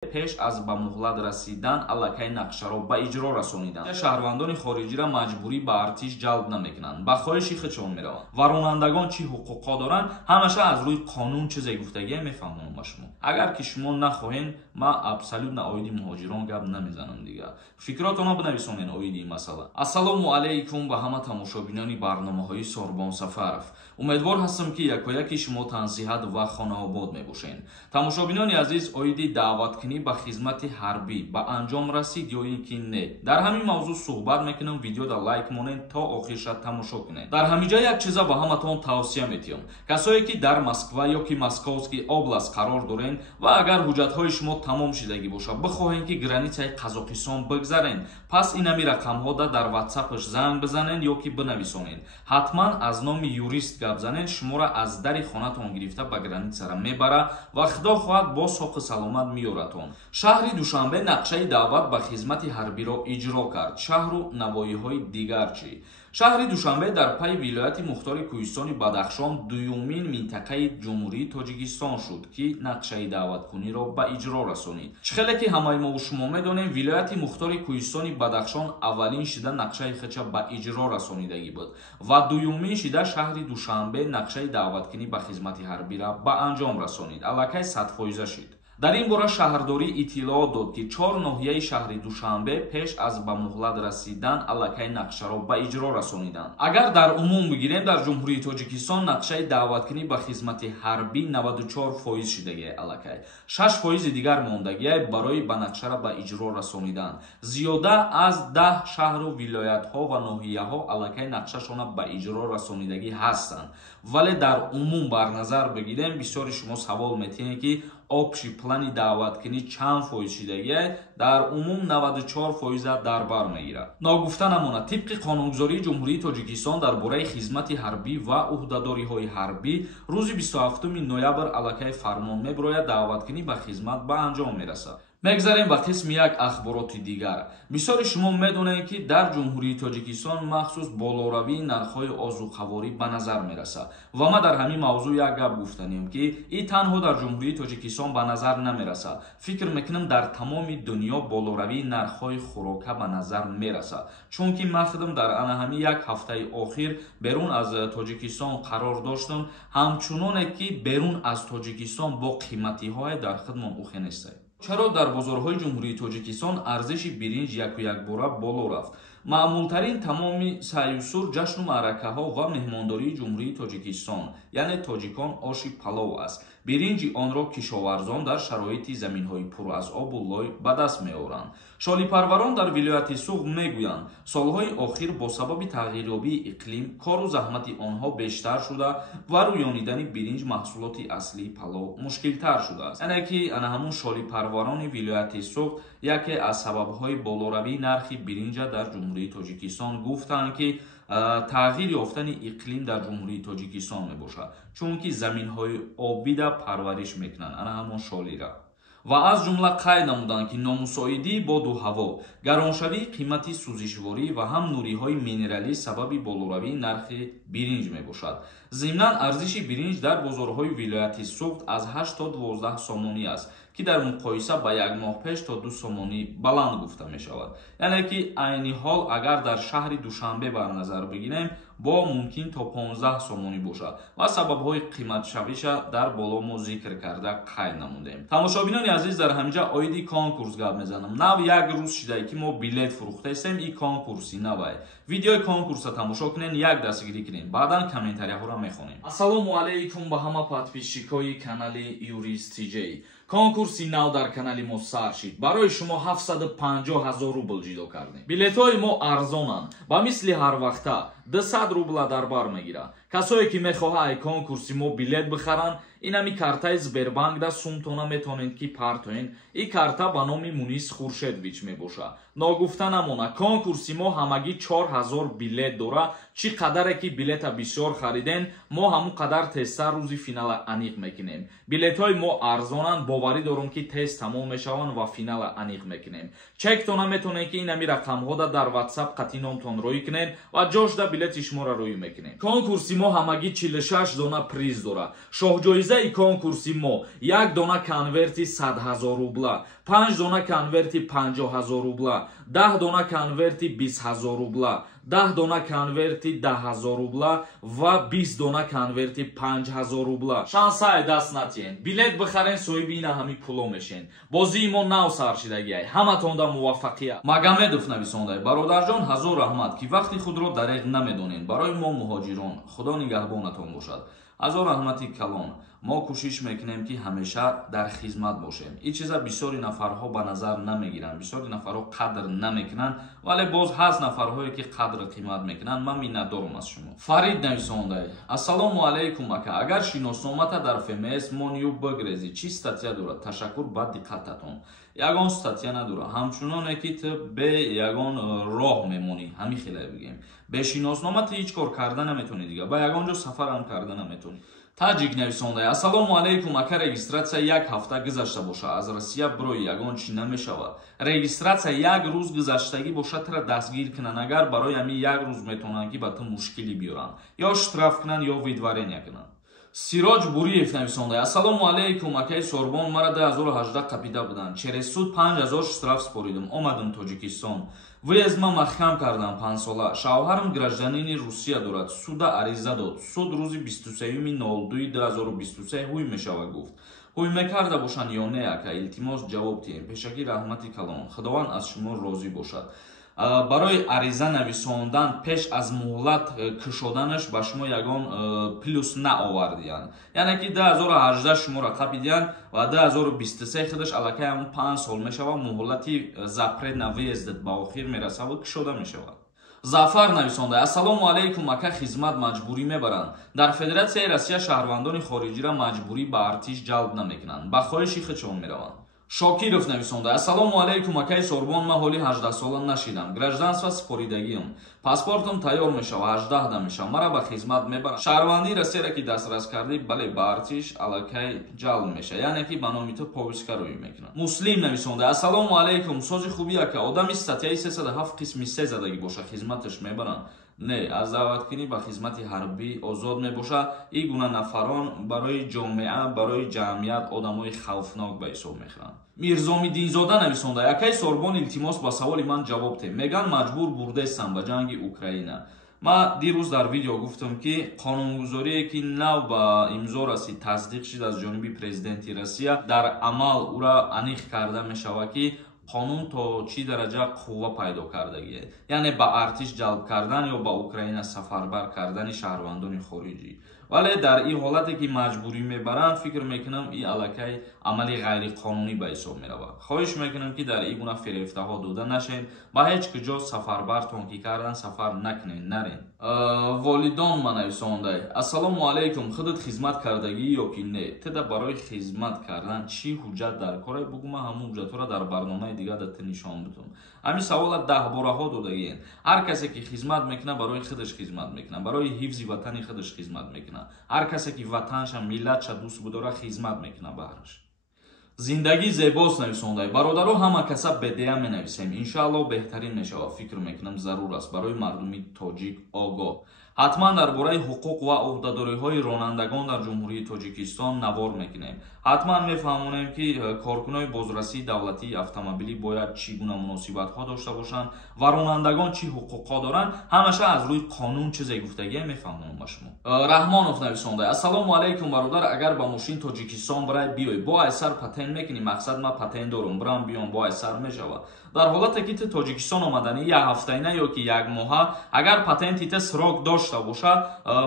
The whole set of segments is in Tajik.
пеш аз ба муҳлат расидан аллакай нақшаро ба иҷро расонидан. Шаҳрвандони хориҷиро маҷбурӣ ба артиш ҷалб намекунанд, ба хоҳиши худшон мераванд ва ронандагон чӣ ҳуқуқҳо доранд ҳамаша аз рӯи қонун чизе гуфтагия мефаҳмонам ба шумо. Агар ки шумо нахоҳен, ман абсолютно оиди муҳоҷирон гап намезанам дига. Фикротонро бинависонед оиди масъала. Ассалому алайкум ба ҳама тамошобинони барномаҳои Сорбон Сафаров. Умедвор ҳастам ки якояки шумо тансиҳат ва хонаобод мебошед. Тамошобинони азиз, оиди даъваткунӣ ба хизмати ҳарбӣ ба анҷом расид ё ин ки не? Дар ҳамин мавзӯъ суҳбат мекунам. Видеода лайк монед то охирша тамошо кунед. Дар ҳаминҷа як чиза ба ҳаматон тавсия метиҳам. Касое ки дар Москва ё ки Московский област қарор дорен ва агар ҳуҷҷатҳои шумо тамом шидагӣ бошад, бихоҳед ки границаи Қазоқистон бигзарен, пас ин ҳами рақамҳода дар WhatsApp-аш занг бизанед ё ки бинависонед. Ҳатман аз номи юрист гап занед, шуморо аз дари хонатон гирифта ба границара мебара ва худо хоҳад бо соқи саломат меёратон. Шаҳри Душанбе нақшаи даъват ба хизмати ҳарбиро иҷро кард. Шаҳру навоиҳои дигар чӣ? Шаҳри Душанбе дар пай вилояти Мухтори Кӯҳистони Бадахшон дуюмин минтақаи Ҷумҳурии Тоҷикистон шуд, ки нақшаи даъваткуниро ба иҷро расонид. Чихеле ки ҳамаи мо шумо медонем, вилояти Мухтори Кӯҳистони Бадахшон аввалин шида нақшаи худша ба иҷро расонидагӣ буд ва дуюмин шида шаҳри Душанбе нақшаи даъваткунӣ ба хизмати ҳарбира ба анҷом расонид. Аллакай 100% шид. Дар ин бора шаҳрдорӣ иттилоот дод ки 4 ноҳияи шаҳри Душанбе пеш аз ба муҳлат расидан аллакай нақшаро ба иҷро расониданд. Агар дар умум бигирем, дар Ҷумҳурии Тоҷикистон нақшаи даъваткунӣ ба хизмати ҳарбӣ 94% шидагиа аллакай. 6% дигар мондагиа барои ба нақшара ба иҷро расонидан. Зиёда аз 10 шаҳру вилоятҳо ва ноҳияҳо аллакай нақшашона ба иҷро расонидагӣ ҳастанд. Вале дар умум бар назар бигирем, бисёри шумо савол метиҳед ки общи плани даъваткунӣ чанд фоиз шидагиа? Дар умум 94% дар бар мегирад. Ногуфта намонад, тибқи қонунгузории Ҷумҳурии Тоҷикистон дар бораи хизмати ҳарбӣ ва уҳдадориҳои ҳарбӣ рӯзи 27 ноябр аллакай фармон мебарояд даъваткунӣ ба хизмат ба анҷом мерасад. Мегзарем ба қисми як ахбороти дигар. Бисёри шумо медонед ки дар Ҷумҳурии Тоҷикистон махсус болоравии нархҳои озуқаворӣ ба назар мерасад ва ман дар ҳамин мавзӯъ як гап гуфтанем ки ин танҳо дар Ҷумҳурии Тоҷикистон ба назар намерасад. Фикр мекунам дар тамоми дунё болоравии нархҳои хӯрока ба назар мерасад, чунки ман худам дар ана ҳамин як ҳафтаи охир берун аз Тоҷикистон қарор доштам, ҳамчуноне ки берун аз Тоҷикистон бо қиматиҳое дар худмон ухенестад. Чаро дар бозорҳои Ҷумҳурии Тоҷикистон арзиши биринҷ якбора боло рафт? Маъмултарин тамоми сайюсур, ҷашну маъракаҳо ва меҳмондории Ҷумҳурии Тоҷикистон, яъне тоҷикон оши палов аст. Биринҷи онро кишоварзон дар шароити заминҳои пур аз обу лой ба даст меоранд. Шолипарварон дар вилояти Суғд мегӯянд, солҳои охир бо сабаби тағйирёбии иқлим кору заҳмати онҳо бештар шуда ва рӯёнидани биринҷ маҳсулоти аслии палов мушкилтар шудааст. Яъне ки ана ҳамун шолипарварони вилояти Суғд яке аз сабабҳои болоравии нархи биринҷа дар Ҷумҳурии Тоҷикистон гуфтанд ки тағйир ёфтани иқлим дар Ҷумҳурии Тоҷикистон мебошад, чунки заминҳои обида парвариш мекунанд, ана ҳамон шолира. Ва аз ҷумла қайд намуданд ки номусоидии боду ҳаво, гароншавии қимати сӯзишворӣ ва ҳам нуриҳои минералӣ сабаби болоравии нархи биринҷ мебошад. Зимнан арзиши биринҷ дар бозорҳои вилояти Суғд аз 8 то 12 сомонӣ аст, ки дар муқоиса ба як моҳ пеш то 2 сомонӣ баланд гуфта мешавад. Яъне ки айни ҳол агар дар шаҳри Душанбе бар назар бигирем, бо мумкин то 15 сомонӣ бошад ва сабабҳои қиматшавиша дар боло мо зикр карда қайд намудем. Тамошобинони азиз, дар ҳамҷа оиди конкурс гап мезанам. Нав як рӯз шидае ки мо билет фурӯхтаистем, ин конкурси навай. Видеои конкурса тамошо кунен, як дастгирӣ кунен, баъдан комментарияҳоро мехонем. Ассалому алайкум ба ҳама подписчикои канали Юрист TJ. Конкурси нав дар канали мо сар шид. Барои шумо 750 000 рубл ҷидо кардем. Билетҳои мо арзонанд. Ба мисли ҳар вақта 200 рубла дар бар мегирад. Касое ки мехоҳанд конкурси мо билет бихаранд, ин ҳами картаи Сбербанк да сумтона метонед ки партоен. Ин карта ба номи Мунис Хуршедович мебошад. Ногуфта намона, конкурси мо ҳамагӣ 4000 билет дора. Чӣ қадаре ки билета бисёр хариден, мо ҳамун қадар тезтар рӯзи финала аниқ мекунем. Билетҳои мо арзонанд, боварӣ дорам ки тез тамом мешаванд ва финала аниқ мекунем. Чектона метонед ки ин ҳами рақамҳода дар WhatsApp қати номтон рӯй кунед ва ҷошда билети шуморо рӯй мекунем. Конкурси мо ҳамагӣ 46 дона приз дора. Шоҳ ҷоиза Ҷоизаи конкурси мо 1 дона конверти 100 000 рубла, 5 дона конверти 50 000 рубла, 10 дона конверти 20 000 рубла, 10 дона конверти 10 000 рубла ва 20 дона конверти 5 000 рубла. Шансай даст натиен. Билет бихарен, соҳиби ина ҳами пуло мешен. Бозии мо нав сар шидагиай. Ҳаматонда муваффақият. Магомедов нависондай: бародарҷон, ҳазор раҳмат, ки вақти худро дареғ намедонед. Барои мо муҳоҷирон, худо нигаҳбонатон бошад. ҳазор раҳмати калон. мо кӯшиш мекунем ки ҳамеша дар хизмат бошем. ин чиза бисёри нафарҳо ба назар намегиранд, бисёри нафарҳо қадр намекунанд, вале боз ҳаст нафарҳое ки қадр қимат мекунанд. ман миннатдорам аз шумо. Фарид нависондай: ассалому алайкум ака, агар шиносномата дар ФМС монию бигрезӣ, чӣ статья дорад? Ташаккур ба диққататон. ягон статья надорад, ҳамчуноне ки ту бе ягон роҳ мемонӣ. ҳамин хеле бигем, бе шиноснома ту ҳеҷ кор карда наметонӣ, дига ба ягон ҷо сафар ҳам карда наметонӣ. Таҷик нависондай: ассалому алайкум ака, регистратсия 1 ҳафта гузашта боша, аз Россия бирои ягон чӣ намешавад. Регистратсия 1 рӯз гузаштагӣ боша, тра дастгир кунанд. агар барои ҳамин 1 рӯз метавонанд ки ба ту мушкилӣ биёранд, ё штраф кунанд ё видварения кунанд. Сироҷ Буриев нависондай: ассалому алайкум акаи Сорбон, мара 2018 қапида буданд. Через суд 5000 штраф споридам, омадам Тоҷикистон. Выездма маҳкам кардам 5 сола. Шавҳарам гражданини Русия дорад. Суда ариза дод. Суд рӯзи 23/02/2023 ҳуй мешавад гуфт. ҳуй мекарда бошанд ё не ака? Илтимос ҷавоб диҳем. Пешакӣ раҳмати калон. Худованд аз шумо розӣ бошад. барои ариза нависондан пеш аз муҳлат кушоданаш ба шумо ягон плюс наовардиянд. яъне ки 2018 шуморо қапидиянд ва 2023 худаш аллакай ҳамон 5 сол мешавад, муҳлати запрет на выездат ба охир мерасад, кушода мешавад. Зафар нависондай: ассалому алайкум ака, хизмат маҷбурӣ мебаранд. Дар Федератсияи Россия шаҳрвандони хориҷиро маҷбурӣ ба артиш ҷалб намекунанд, ба хоҳиши худшон мераванд. Шокиров нависондай: ассалому алайкум акаи Сорбон, ман ҳоли 18 сола нашидам, гражданство споридагиам, паспортам тайёр мешава, 18 да мешава, мара ба хизмат мебаранд. шаҳрвандии Россияро ки дастрас кардӣ, бале ба артиш аллакай ҷалб мешава, яъне ки ба номи ту повиска рӯй мекунад. Муслим нависондай: ассалому алайкум, сози хуби ака, одами статьяи 307 қисми 3 задагӣ боша, хизматаш мебаранд? Не, аз даъваткунӣ ба хизмати ҳарбӣ озод мебошад. ин гуна нафарон барои ҷомеа, барои ҷамъият одамои хавфнок ба ҳисоб мехӯранд. Мирзомиддинзода нависондай: акаи Сорбон, илтимос ба саволи ман ҷавоб дед. Меган маҷбур бурдестам ба ҷанги Украина. ман дирӯз дар видео гуфтам ки қонунгузорие ки нав ба имзо расид, тасдиқ шид аз ҷониби президенти Россия, дар амал ура аниқ карда мешавад ки қонун то чӣ дараҷа қувва пайдо кардагие, яъне ба артиш ҷалб кардан ё ба Украина сафарбар кардани шаҳрвандони хориҷӣ. вале дар ин ҳолате ки маҷбурӣ мебаранд, фикр мекунам ин аллакай амали ғайриқонунӣ ба ҳисоб меравад. хоҳиш мекунам ки дар ин гуна фирефтаҳо дода нашед, ба ҳеҷ куҷо сафарбартон ки кардан сафар накунед, наред. волидон ма нависондай: ассалому алайкум, худат хизмат кардагӣ ё ки не? теда барои хизмат кардан чӣ ҳуҷҷат дар кора? бугу ман ҳамун ҳуҷҷатҳоро дар барномаи дига дата нишон будам. ҳамин савола 10 бораҳо додагиен. ҳар касе ки хизмат мекунад, барои худаш хизмат мекунад, барои ҳифзи ватани худаш хизмат мекунад. ҳар касе ки ватанша, миллатша дӯст будора, хизмат мекунад баҳраш. зиндагӣ зебост нависондай: бародаро, ҳама каса бедея менависем, иншааллоҳ беҳтарин мешавад. фикр мекунам зарур аст барои мардуми тоҷик огоҳ. ҳатман дар бораи ҳуқуқ ва ӯҳдадориҳои ронандагон дар ҷумҳурии Тоҷикистон навор мекунем. ҳатман мефаҳмонем ки коркунони бозрасии давлатии автомобилӣ бояд чӣ гуна муносибатҳо дошта бошанд ва ронандагон чӣ ҳуқуқҳо доранд. ҳамаша аз рӯи қонун чизе гуфтагие мефаҳмонам ба шумо. раҳмонов нависондай: ассалому алайкум бародар, агар ба мошин Тоҷикистон барай биёй, бо айсар патент мекунӣ? мақсад ман патент дорам, бирам биём, бо айсар мешавад. дар ҳолате ки ту Тоҷикистон омаданӣ 1 ҳафтаина ё ки 1 моҳа, агар патенти ту срок дошта боша,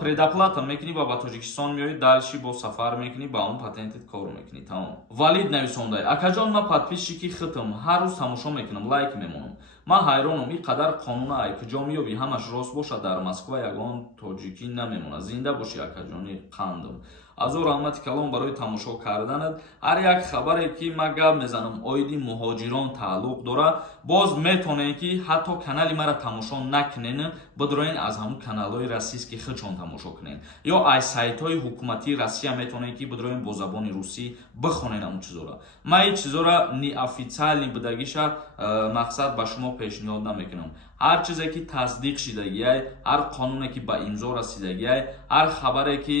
предоплата мекунӣ ва ба Тоҷикистон меоӣ, дальши бо сафар мекунӣ, ба он патентит кор мекунӣ, тамом. валид нависондай: акаҷон, ман подписчики хитам, ҳар рӯз тамошо мекунам, лайк мемонам. ман ҳайронам, ин қадар қонуна ай куҷо меёбӣ? ҳамаш рост бошад, дар Москва ягон тоҷикӣ намемонад. зинда бошӣ акаҷони қандам. азо раҳмати калон барои тамошо карданат. ҳар як хабаре ки ман гап мезанам оиди муҳоҷирон тааллуқ дорад, боз метонед ки ҳатто канали мара тамошо накунед, бидроен аз ҳамун каналҳои расийски хичон тамошо кунен ё аз сайтҳои ҳукуматии Россия метавонен ки бидроен бо забони русӣ бихонен ҳамун чизора. Ман ин чизора неофициални бидагиша мақсад ба шумо пешниҳод намекунам. ҳар чизе ки тасдиқ шидагиай, ҳар қонуне ки ба имзо расидагиай, ҳар хабаре ки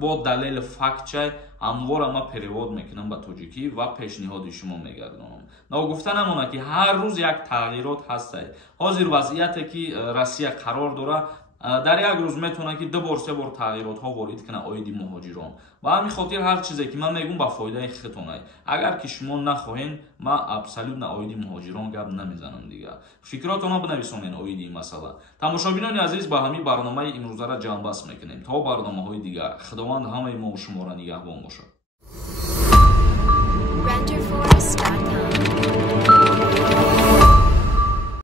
бо далели фактчай ҳамвора ман перевод мекунам ба тоҷикӣ ва пешниҳоди шумо мегардонам. Ногуфта намона ки ҳар рӯз як тағйирот ҳастай. ҳозир вазъияте ки Россия қарор дора, дар як рӯз метавонад ки 2 бор 3 бор тағйиротҳо ворид кунад оиди муҳоҷирон. Ба ҳамин хотир ҳар чизе ки ман мегӯям ба фоидаи хитонай. Агар ки шумо нахоҳен, ман абсолютно оиди муҳоҷирон гап намезанам дигар. Фикротонро бинависонен оиди ин масъала. Тамошобинони азиз, ба ҳамин барномаи имрӯзара ҷамъбаст мекунем. То барномаҳои дигар, худованд ҳамаи мо шуморо нигаҳбон бошад.